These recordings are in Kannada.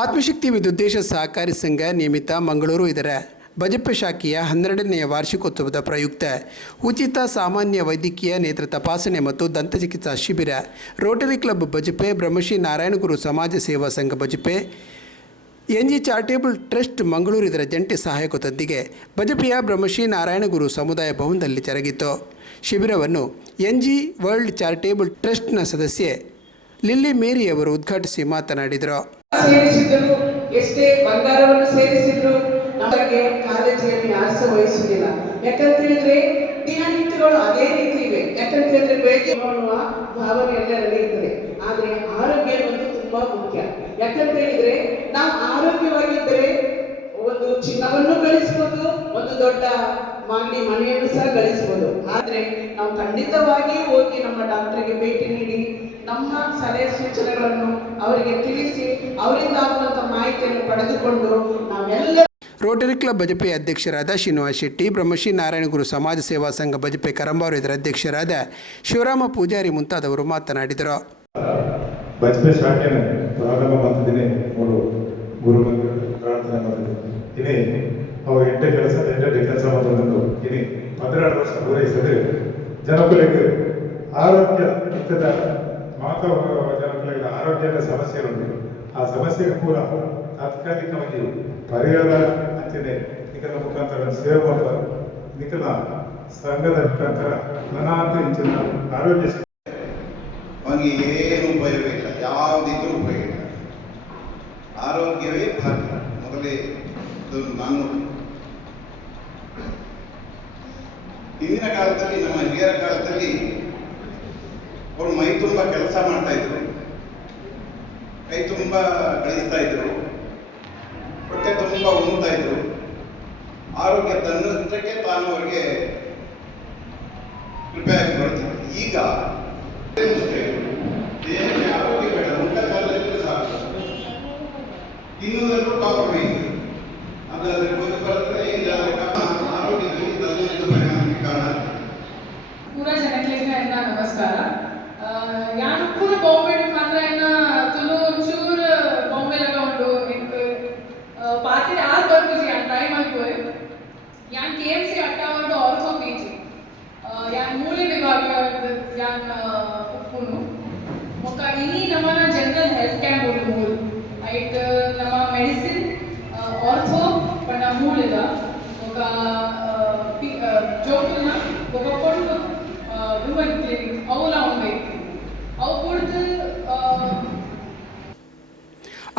ಆತ್ಮಶಕ್ತಿ ವಿದುದ್ದೇಶ ಸಹಕಾರಿ ಸಂಘ ನಿಯಮಿತ ಮಂಗಳೂರು ಇದರ ಬಜಪೆ ಶಾಖೆಯ 12ನೇ ವಾರ್ಷಿಕೋತ್ಸವದ ಪ್ರಯುಕ್ತ ಉಚಿತ ಸಾಮಾನ್ಯ ವೈದ್ಯಕೀಯ ನೇತ್ರ ತಪಾಸಣೆ ಮತ್ತು ದಂತಚಿಕಿತ್ಸಾ ಶಿಬಿರ ರೋಟರಿ ಕ್ಲಬ್ ಬಜಪೆ ಬ್ರಹ್ಮಶ್ರೀ ನಾರಾಯಣಗುರು ಸಮಾಜ ಸೇವಾ ಸಂಘ Bajpe NG charitable trust Mangaluru ಇದರ ಜಂಟಿ ಸಹಾಯಕದೊಂದಿಗೆ ಬಜಪೆಯ ಬ್ರಹ್ಮಶ್ರೀ ನಾರಾಯಣಗುರು ಸಮುದಾಯ ಭವನದಲ್ಲಿ ಜರುಗಿತು. ಶಿಬಿರವನ್ನು ಎನ್ಜಿ ವರ್ಲ್ಡ್ ಚಾರಿಟೇಬಲ್ ಟ್ರಸ್ಟ್ನ ಸದಸ್ಯೆ ಲಿಲ್ಲಿ ಮೇರಿ ಅವರು ಉದ್ಘಾಟಿಸಿ ಮಾತನಾಡಿದರು. ಸೇರಿಸಿದ್ರು, ಎಷ್ಟೇ ಬಂಗಾರವನ್ನು ಸೇರಿಸಿದ್ರು ನಮಗೆ ಕಾಲೇಜಿನಲ್ಲಿ ಆಸೆ ವಹಿಸುವುದಿಲ್ಲ. ಯಾಕಂತ ಹೇಳಿದ್ರೆ ದಿನನಿತ್ಯಗಳು ಅದೇ ರೀತಿ ಇವೆ. ಯಾಕಂತ ಹೇಳಿದ್ರೆ ಬೆಳಗ್ಗೆ ಮಾಡುವ ಭಾವನೆ ಎಲ್ಲರಲ್ಲಿ ಇರ್ತದೆ. ಆದ್ರೆ ಆರೋಗ್ಯ ಒಂದು ತುಂಬಾ ಮುಖ್ಯ. ಯಾಕಂತ ಹೇಳಿದ್ರೆ ನಾವು ಆರೋಗ್ಯವಾಗಿದ್ದರೆ ಒಂದು ಚಿನ್ನವನ್ನು ಗಳಿಸಬಹುದು, ಒಂದು ದೊಡ್ಡ ಮನೆಯನ್ನು ಸಹ ಗಳಿಸಬಹುದು. ಆದ್ರೆ ನಾವು ಖಂಡಿತವಾಗಿ ಹೋಗಿ ನಮ್ಮ ಡಾಕ್ಟರ್ಗೆ ಭೇಟಿ ನೀಡಿ ನಮ್ಮ ಸಲಹೆ ಸೂಚನೆಗಳನ್ನು ಅವರಿಗೆ ತಿಳಿಸಿ ಅವರಿಂದ ಆಗುವಂತಹ ಮಾಹಿತಿಯನ್ನು ಪಡೆದುಕೊಂಡು ನಾವೆಲ್ಲ. ರೋಟರಿ ಕ್ಲಬ್ ಬಜಪೆ ಅಧ್ಯಕ್ಷರಾದ ಶ್ರೀನಿವಾಸ್ ಶೆಟ್ಟಿ, ಬ್ರಹ್ಮಶ್ರೀ ನಾರಾಯಣಗುರು ಸಮಾಜ ಸೇವಾ ಸಂಘ ಬಜಪೆ ಕರಂಬಾರು ಇದರ ಅಧ್ಯಕ್ಷರಾದ ಶಿವರಾಮ ಪೂಜಾರಿ ಮುಂತಾದವರು ಮಾತನಾಡಿದರು. ಬಜಪೆ ಶಾಖೆನ ಪ್ರಾರಂಭ ಮಾಡ್ತಿದ್ದೀನಿ ಮೂರು ಗುರು ಪ್ರಾರ್ಥನೆ ಮಾಡ್ತಿದ್ದೀನಿ. ಇನಿ ಅವರು ಎಂಟೇ ಕೆಲಸ ಮಾಡೋದು ಇನಿ 12 ವರ್ಷ ಪೂರೈಸಿದ್ರೆ ಜನಗಳಿಗೆ ಆರೋಗ್ಯ ಇರ್ತದ ಮಾತ್ರ ಜನಗಳಿಗೆ ಆರೋಗ್ಯದ ಸಮಸ್ಯೆ ಉಂಟು. ಆ ಸಮಸ್ಯೆಗೆ ಪೂರ ತಾತ್ಕಾಲಿಕವಾಗಿ ಪರಿಹಾರ ಅಂತಿದೆ ನಿಖಲ ಮುಖಾಂತರ ಸೇವೆ ಮಾಡುವ ನಿಖಲ ಸಂಘದ ಮುಖಾಂತರ ಮನಾಂತ ಇಂಚಿನ ಆರೋಗ್ಯ ಅವನಿಗೆ ಏನು ಉಪಯೋಗ ಇಲ್ಲ, ಯಾವುದಿದ್ರೂ ಉಪಯೋಗ ಇಲ್ಲ. ಆರೋಗ್ಯವೇ ಭಾಗ್ಯ. ಮೊದಲೇ ನಾನು ಹಿಂದಿನ ಕಾಲದಲ್ಲಿ ನಮ್ಮ ಹಿರಿಯರ ಕಾಲದಲ್ಲಿ ಅವರು ಮೈ ತುಂಬ ಕೆಲಸ ಮಾಡ್ತಾ ಇದ್ರು, ಕೈ ತುಂಬ ಗಳಿಸ್ತಾ ಇದ್ರು, ಹೊಟ್ಟೆ ತುಂಬ ಉಣ್ತಾ ಇದ್ರು. ಆರೋಗ್ಯ ತನ್ನಷ್ಟಕ್ಕೆ ತಾನು ಅವರಿಗೆ ಕೃಪೆಯಾಗಿ ಬರುತ್ತದೆ. ಈಗ ದೇಹಕ್ಕೆ ಆರೋಗ್ಯ ಬೇಡ, ಊಟ ಕಾಲದಲ್ಲಿ ಸಾಕು, ತಿನ್ನುವುದಕ್ಕೂ ಕಾಂಪ್ರಮೈಸ್. ಅದಾದ್ರೆ ಗೊತ್ತು ಬರ್ತದೆ. ಆರೋಗ್ಯದಲ್ಲಿ ಪರಿಣಾಮಕ್ಕೆ ಕಾರಣ. पूरा जनक्लेगा एना नमस्कार. यान पूरा बॉम्बे मात्र एना तुलो चूर बॉम्बे लगा उंटो एक पाती आर बरकुजी यान टाइम आगोय. यान केएमसी अट्टावंटो ऑर्थो पीजी यान मूले विभाग यान उपुनु मोका इनी नमना जनरल हेल्थ कैंप उंटु मूल आइट नम मेडिसिन ऑर्थो पण्ण मूलेगा मोका ಜೋಕುಲ್ನ ಒಬ್ಬಕೊಂಡು ವುಮನ್ ಕ್ಲಿನಿಕ್ ಅವಲ ಉಂಟು ಅವು ಕುಡಿದು.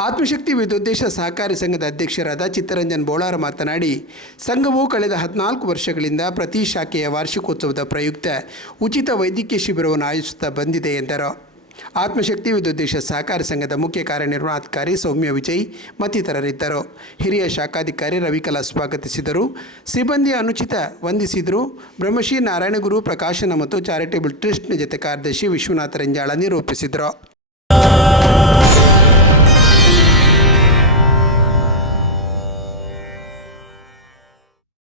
ಆತ್ಮಶಕ್ತಿ ವಿದುದ್ದೇಶ ಸಹಕಾರಿ ಸಂಘದ ಅಧ್ಯಕ್ಷರಾದ ಚಿತ್ತರಂಜನ್ ಬೋಳಾರ ಮಾತನಾಡಿ, ಸಂಘವು ಕಳೆದ 14 ವರ್ಷಗಳಿಂದ ಪ್ರತಿ ಶಾಖೆಯ ವಾರ್ಷಿಕೋತ್ಸವದ ಪ್ರಯುಕ್ತ ಉಚಿತ ವೈದ್ಯಕೀಯ ಶಿಬಿರವನ್ನು ಆಯೋಜಿಸುತ್ತಾ ಬಂದಿದೆ ಎಂದರು. ಆತ್ಮಶಕ್ತಿ ವಿದುದ್ದೇಶ ಸಹಕಾರಿ ಸಂಘದ ಮುಖ್ಯ ಕಾರ್ಯನಿರ್ವಹಣಾಧಿಕಾರಿ ಸೌಮ್ಯ ವಿಜಯ್ ಮತ್ತಿತರರಿದ್ದರು. ಹಿರಿಯ ಶಾಖಾಧಿಕಾರಿ ರವಿಕಲಾ ಸ್ವಾಗತಿಸಿದರು. ಸಿಬ್ಬಂದಿ ಅನುಚಿತ ವಂದಿಸಿದರು. ಬ್ರಹ್ಮಶ್ರೀ ನಾರಾಯಣಗುರು ಪ್ರಕಾಶನ ಮತ್ತು ಚಾರಿಟೇಬಲ್ ಟ್ರಸ್ಟ್ನ ಜತೆ ಕಾರ್ಯದರ್ಶಿ ವಿಶ್ವನಾಥ ರಂಜಾಳ ನಿರೂಪಿಸಿದರು.